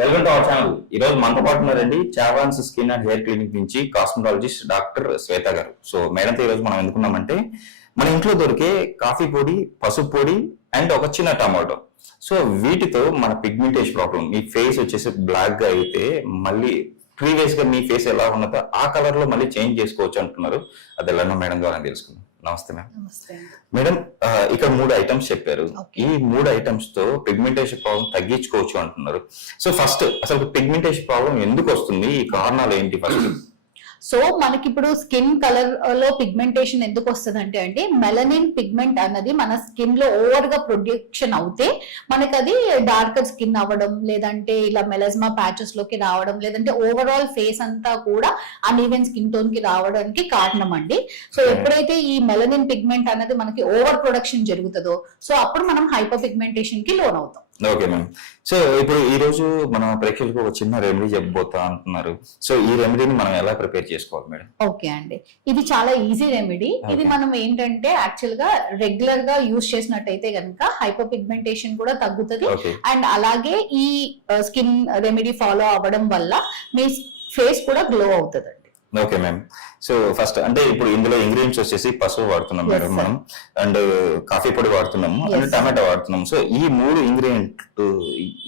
Welcome to our channel. ఈ రోజు మనతో పాటు ఉన్నారండి చావాన్స్ స్కిన్ అండ్ హెయిర్ క్లినిక్ నుంచి కాస్మెటాలజిస్ట్ డాక్టర్ శ్వేత గారు. సో మేడంతో ఈ రోజు మనం ఎందుకున్నామంటే మన ఇంట్లో దొరికే కాఫీ పొడి, పసుపు పొడి అండ్ ఒక చిన్న టమాటో. సో వీటితో మన పిగ్మెంటేషన్ ప్రాబ్లం, మీ ఫేస్ వచ్చేసి బ్లాక్ గా అయితే మళ్ళీ ప్రీవియస్ గా మీ ఫేస్ ఎలా ఉన్నదో ఆ కలర్ లో మళ్ళీ చేంజ్ చేసుకోవచ్చు అంటున్నారు. అది ఎలానో మేడం ద్వారా తెలుసుకుందాం. నమస్తే మ్యామ్. మేడం, ఇక్కడ 3 ఐటమ్స్ చెప్పారు. ఈ 3 ఐటమ్స్ తో పిగ్మెంటేషన్ ప్రాబ్లం తగ్గించుకోవచ్చు అంటున్నారు. సో ఫస్ట్ అసలు పిగ్మెంటేషన్ ప్రాబ్లం ఎందుకు వస్తుంది, ఈ కారణాలు ఏంటి ఫస్ట్? సో మనకి ఇప్పుడు స్కిన్ కలర్ లో పిగ్మెంటేషన్ ఎందుకు వస్తుంది అంటే మెలనిన్ పిగ్మెంట్ అన్నది మన స్కిన్ లో ఓవర్ గా ప్రొడక్షన్ అవుతే మనకి అది డార్కర్ స్కిన్ అవ్వడం, లేదంటే ఇలా మెలస్మా ప్యాచెస్ లోకి రావడం, లేదంటే ఓవరాల్ ఫేస్ అంతా కూడా అన్ఈవెన్ స్కిన్ టోన్ కి రావడానికి కారణం అండి. సో ఎప్పుడైతే ఈ మెలనిన్ పిగ్మెంట్ అనేది మనకి ఓవర్ ప్రొడక్షన్ జరుగుతుందో సో అప్పుడు మనం హైపర్ పిగ్మెంటేషన్ కి లోన్ అవుతాం. Okay ma'am. సో ఇప్పుడు ఈ రోజు మన ప్రేక్షకులకు ఒక చిన్న రెమెడీ చెప్పబోతా అంటున్నారు. సో ఈ రెమెడీని మనం ఎలా ప్రిపేర్ చేసుకోవాలి మేడం? ఓకే అండి, ఇది చాలా ఈజీ రెమెడీ. ఇది మనం ఏంటంటే యాక్చువల్ గా రెగ్యులర్ గా యూజ్ చేసినట్టయితే కనుక హైపర్ పిగ్మెంటేషన్ కూడా తగ్గుతుంది. అండ్ అలాగే ఈ స్కిన్ రెమెడీ ఫాలో అవ్వడం వల్ల మీ ఫేస్ కూడా గ్లో అవుతుంది. Okay ma'am. సో ఫస్ట్ అంటే ఇప్పుడు ఇందులో ఇంగ్రీడియంట్స్ వచ్చేసి పసుపు వాడుతున్నాం మేడం మనం, అండ్ కాఫీ పొడి వాడుతున్నాము, అండ్ టమాటో వాడుతున్నాము. సో ఈ 3 ఇంగ్రీడియంట్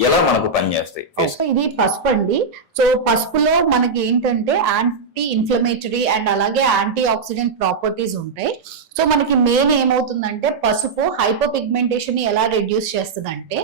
ఎలా మనకు పనిచేస్తాయి? ఇది పసుపు అండి. సో పసుపులో మనకి ఏంటంటే యాంటీ ఇన్ఫ్లమేటరీ అండ్ అలాగే యాంటీ ఆక్సిడెంట్ ప్రాపర్టీస్ ఉంటాయి. సో మనకి మెయిన్ ఏమవుతుందంటే పసుపు హైపర్ పిగ్మెంటేషన్ ని ఎలా రెడ్యూస్ చేస్తుంది అంటే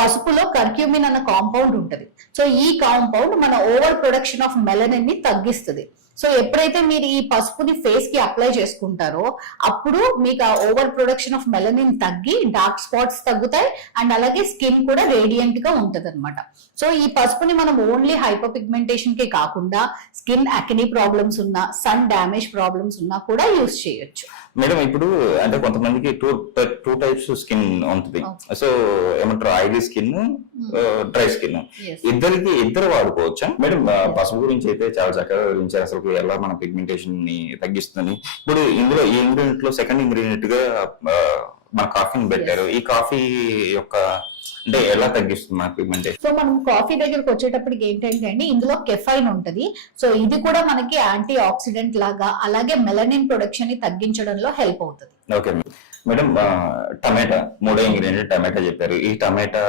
పసుపులో కర్క్యూమిన్ అన్న కాంపౌండ్ ఉంటది. సో ఈ కాంపౌండ్ మన ఓవర్ ప్రొడక్షన్ ఆఫ్ మెలనిన్ ని తగ్గిస్తుంది. సో ఎప్పుడైతే మీరు ఈ పసుపుని ఫేస్ కి అప్లై చేసుకుంటారో అప్పుడు మీకు ఆ ఓవర్ ప్రొడక్షన్ ఆఫ్ మెలనిన్ తగ్గి డార్క్ స్పాట్స్ తగ్గుతాయి అండ్ అలాగే స్కిన్ కూడా రేడియంట్ గా ఉంటది అనమాట. సో ఈ పసుపుని మనం ఓన్లీ హైపర్ పిగ్మెంటేషన్ కే కాకుండా స్కిన్ అక్ని ప్రాబ్లమ్స్ ఉన్నా, సన్ డ్యామేజ్ ప్రాబ్లమ్స్ ఉన్నా కూడా యూజ్ చేయొచ్చు. మేడం ఇప్పుడు అంటే కొంతమందికి టూ టైప్స్ స్కిన్ ఉంటుంది. సో ఏమంటారు, ఆయిలీ స్కిన్, డ్రై స్కిన్, ఇద్దరు వాడుకోవచ్చా మేడం? పసుపు గురించి అయితే చాలా చక్కగా వివరించారు, అసలు ఎలా మన పిగ్మెంటేషన్ ని తగ్గిస్తుంది. ఇప్పుడు ఇందులో ఈ ఇంగ్రీడియంట్ లో సెకండ్ ఇంగ్రీడియంట్ గా మన కాఫీని పెట్టారు. ఈ కాఫీ యొక్క అంటే ఎలా తగ్గిస్తుంది మన పిగ్మెంటేషన్? సో మనం కాఫీ దగ్గరకు వచ్చేటప్పటికి ఏంటంటే అండి ఇందులో కెఫైన్ ఉంటది. సో ఇది కూడా మనకి యాంటీ ఆక్సిడెంట్ లాగా అలాగే మెలనిన్ ప్రొడక్షన్ ని తగ్గించడంలో హెల్ప్ అవుతుంది. Okay madam. Tomato 3 ingredient tomato చెప్పారు. ఈ టమాటా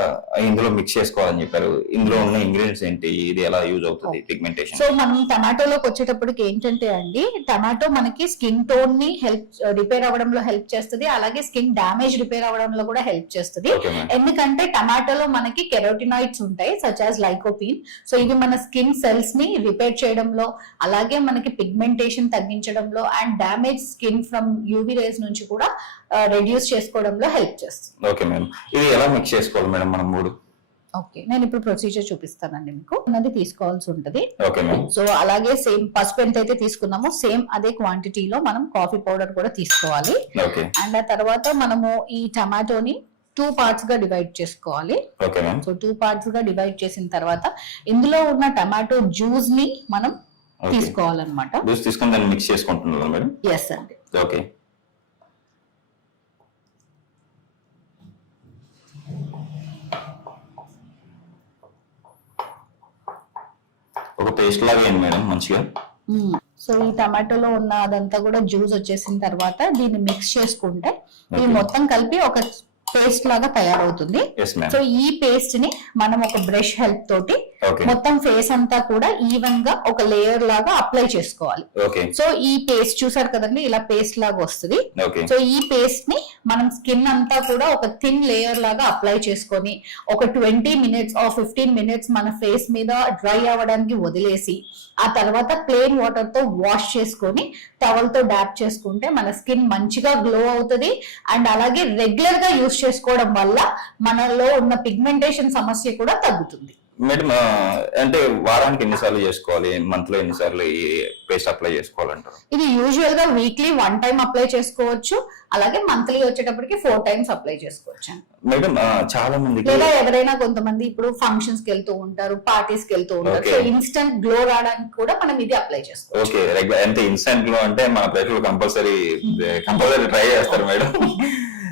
ఇందులో మిక్స్ చేసుకోవాలని చెప్పారు. ఇందులో ఉన్న ఇంగ్రీడియంట్స్ ఏంటి, ఇది ఎలా యూజ్ అవుతుంది పిగ్మెంటేషన్? సో మనం టమాటోలోకి వచ్చేటప్పటికి ఏంటంటే అండి టమాటో మనకి స్కిన్ టోన్ ని రిపేర్ అవ్వడంలో హెల్ప్ చేస్తుంది, అలాగే స్కిన్ డామేజ్ రిపేర్ అవ్వడంలో కూడా హెల్ప్ చేస్తుంది. ఎందుకంటే టమాటోలో మనకి కెరోటినాయిడ్స్ ఉంటాయి సచ్ యాజ్ లైకోపీన్. సో ఇవి మన స్కిన్ సెల్స్ ని రిపేర్ చేయడంలో అలాగే మనకి పిగ్మెంటేషన్ తగ్గించడంలో and damage skin from UV rays నుంచి కూడా రెడ్యూస్ చేసుకోవడంలో హెల్ప్ చేస్తుంది. ఓకే మేడం, ఇది ఎలా మిక్స్ చేసుకోవాలి మేడం మనం 3? ఓకే, నేను ఇప్పుడు ప్రొసీజర్ చూపిస్తానండి మీకు. అన్నది తీసుకోవాల్సి ఉంటది. Okay madam. సో అలాగే సేమ్ పసుపు ఎంతైతే తీసుకున్నామో సేమ్ అదే క్వాంటిటీలో మనం కాఫీ పౌడర్ కూడా తీసుకోవాలి. ఓకే. అండ్ ఆ తర్వాత మనము ఈ టమాటోని 2 పార్ట్స్ గా డివైడ్ చేసుకోవాలి. Okay ma'am. సో 2 పార్ట్స్ గా డివైడ్ చేసిన తర్వాత ఇందులో ఉన్న టమాటో జ్యూస్ ని మనం తీసుకోవాలన్నమాట. జ్యూస్ తీసుకొని దాన్ని మిక్స్ చేసుకుంటున్నారా మేడం? ఎస్ అండి. ఓకే. ఒక పేస్ట్ లాగా ఏంటి మేడం మంచిగా? సో ఈ టమాటోలో ఉన్న అదంతా కూడా జ్యూస్ వచ్చేసిన తర్వాత దీన్ని మిక్స్ చేసుకుంటే ఇది మొత్తం కలిపి ఒక పేస్ట్ లాగా తయారవుతుంది. సో ఈ పేస్ట్ ని మనం ఒక బ్రష్ హెల్ప్ తోటి మొత్తం ఫేస్ అంతా కూడా ఈవెన్ గా ఒక లేయర్ లాగా అప్లై చేసుకోవాలి. సో ఈ పేస్ట్ చూసారు కదండి, ఇలా పేస్ట్ లాగా వస్తుంది. సో ఈ పేస్ట్ ని మనం స్కిన్ అంతా కూడా ఒక థిన్ లేయర్ లాగా అప్లై చేసుకొని ఒక 20 మినిట్స్ ఆర్ 15 మినిట్స్ మన ఫేస్ మీద డ్రై అవ్వడానికి వదిలేసి ఆ తర్వాత ప్లెయిన్ వాటర్ తో వాష్ చేసుకొని టవల్ తో డాప్ చేసుకుంటే మన స్కిన్ మంచిగా గ్లో అవుతుంది. అండ్ అలాగే రెగ్యులర్ గా యూజ్ చేసుకోవడం వల్ల మనలో ఉన్న పిగ్మెంటేషన్ సమస్య కూడా తగ్గుతుంది. మేడం అంటే వారానికి ఎన్నిసార్లు చేసుకోవాలి, మంత్ లో ఎన్నిసార్లు ఈ పేస్ట్ అప్లై చేసుకోవాలంటారు? ఇది యూజువల్ గా వీక్లీ 1 టైం అప్లై చేసుకోవచ్చు, అలాగే మంత్లీ వచ్చేటప్పటికి 4 టైమ్స్ అప్లై చేసుకోవచ్చు. మేడం చాలా మంది లేదా ఎవరైనా కొంతమంది ఇప్పుడు ఫంక్షన్స్ కి వెళ్తూ ఉంటారు, పార్టీస్ కి వెళ్తూ ఉంటారు. సో ఇన్స్టెంట్ గ్లో రావడానికి కూడా మనం ఇది అప్లై చేసుకోవచ్చు. ఓకే. అంటే ఇన్స్టెంట్ గ్లో అంటే మన ప్లేట్లు కంపల్సరీ ట్రై చేస్తారు మేడం.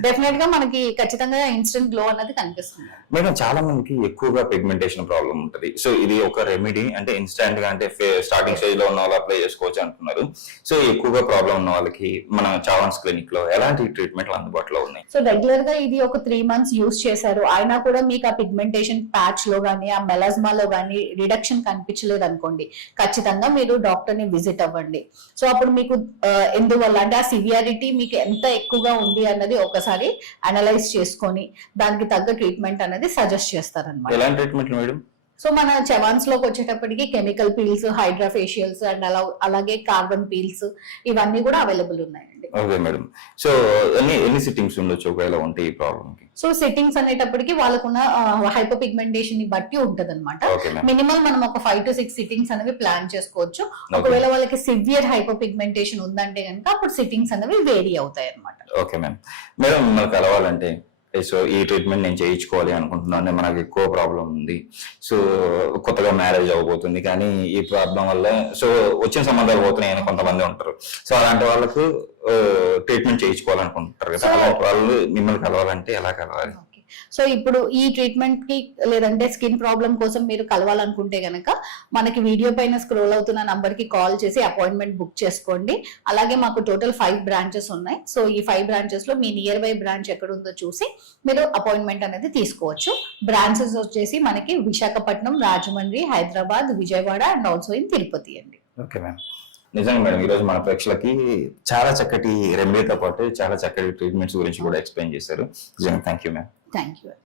డెఫినెట్ గా మనకి ఖచ్చితంగా ఇన్స్టెంట్ గ్లో అన్నది కనిపిస్తుంది. మేడం చాలా మందికి ఎక్కువగా పిగ్మెంటేషన్ ప్రాబ్లం ఉంటుంది. సో ఇది ఒక రెమెడీ అంటే ఇన్స్టాంట్ గా అంటే స్టార్టింగ్ స్టేజ్ లో ఉన్న వాళ్ళు అప్లై చేసుకోవచ్చు అంటున్నారు. సో ఎక్కువగా ప్రాబ్లం ఉన్న వాళ్ళకి మన చావన్స్ క్లినిక్ లో ఎలాంటి ట్రీట్మెంట్లు అందుబాటులో ఉన్నాయి? సో రెగ్యులర్ గా ఇది ఒక 3 months యూస్ చేశారు, అయినా కూడా మీకు ఆ పిగ్మెంటేషన్ ప్యాచ్ లో గానీ ఆ మెలాస్మాలో గానీ రిడక్షన్ కనిపించలేదు అనుకోండి, ఖచ్చితంగా మీరు డాక్టర్ ని విజిట్ అవ్వండి. సో అప్పుడు మీకు ఎందువల్ల అంటే ఆ సివియారిటీ మీకు ఎంత ఎక్కువగా ఉంది అన్నది ఒకసారి అనలైజ్ చేసుకొని దానికి తగ్గ ట్రీట్మెంట్ అనేది సజెస్ట్ చేస్తారన్నమాట. ఎలాంటి ట్రీట్మెంట్ మేడం? సో మన చవాన్స్ లోకి వచ్చేటప్పటికి chemical peels, hydra facials and అలాగే కార్బన్ పీల్స్ ఇవన్నీ కూడా అవైలబుల్ ఉన్నాయండి. Okay madam. సో ఎన్ని సిట్టింగ్స్ ఉండొచ్చు ఒకవేళ ఉంటే ఈ ప్రాబ్లం కి? సో సిట్టింగ్స్ అనేటప్పటికి వాళ్ళకున్న హైపర్ పిగ్మెంటేషన్ ని బట్టి ఉంటది అనమాట. మినిమం మనం ఒక 5 to 6 సిట్టింగ్స్ అనేవి ప్లాన్ చేసుకోవచ్చు. ఒకవేళ వాళ్ళకి సివియర్ హైపర్ పిగ్మెంటేషన్ ఉందంటే కనుక అప్పుడు సిట్టింగ్స్ అనేవి వేరీ అవుతాయి అనమాట. Okay ma'am. మేడం మనకు కలవాలంటే సో ఈ ట్రీట్మెంట్ నేను చేయించుకోవాలి అనుకుంటున్నాను, మనకు ఎక్కువ ప్రాబ్లం ఉంది, సో కొత్తగా మ్యారేజ్ అవ్వబోతుంది, కానీ ఈ ప్రాబ్లం వల్ల సో వచ్చిన సంబంధాలు పోతున్నాయి అని కొంతమంది ఉంటారు. సో అలాంటి వాళ్ళకు ట్రీట్మెంట్ చేయించుకోవాలనుకుంటారు కదా, అలాంటి వాళ్ళు మిమ్మల్ని కలవాలంటే ఎలా కలవాలి? సో ఇప్పుడు ఈ ట్రీట్మెంట్ కి లేదంటే స్కిన్ ప్రాబ్లం కోసం మీరు కలవాలనుకుంటే గనక మనకి వీడియో పైన స్క్రోల్ అవుతున్న నంబర్ కి కాల్ చేసి అపాయింట్మెంట్ బుక్ చేసుకోండి. అలాగే మాకు టోటల్ 5 బ్రాంచెస్ ఉన్నాయి. సో ఈ 5 బ్రాంచెస్ లో మీ నియర్ బై బ్రాంచ్ ఎక్కడ ఉందో చూసి మీరు అపాయింట్మెంట్ అనేది తీసుకోవచ్చు. బ్రాంచెస్ వచ్చేసి మనకి Visakhapatnam, Rajahmundry, Hyderabad, Vijayawada and also in Tirupati అండి. Okay ma'am. నిజంగా మేడం ఈరోజు మన ప్రేక్షకులకి చాలా చక్కటి రెమెడీతో పాటు చాలా చక్కటి ట్రీట్మెంట్స్ గురించి కూడా ఎక్స్ప్లెయిన్ చేశారు. నిజంగా thank you ma'am. Thank you.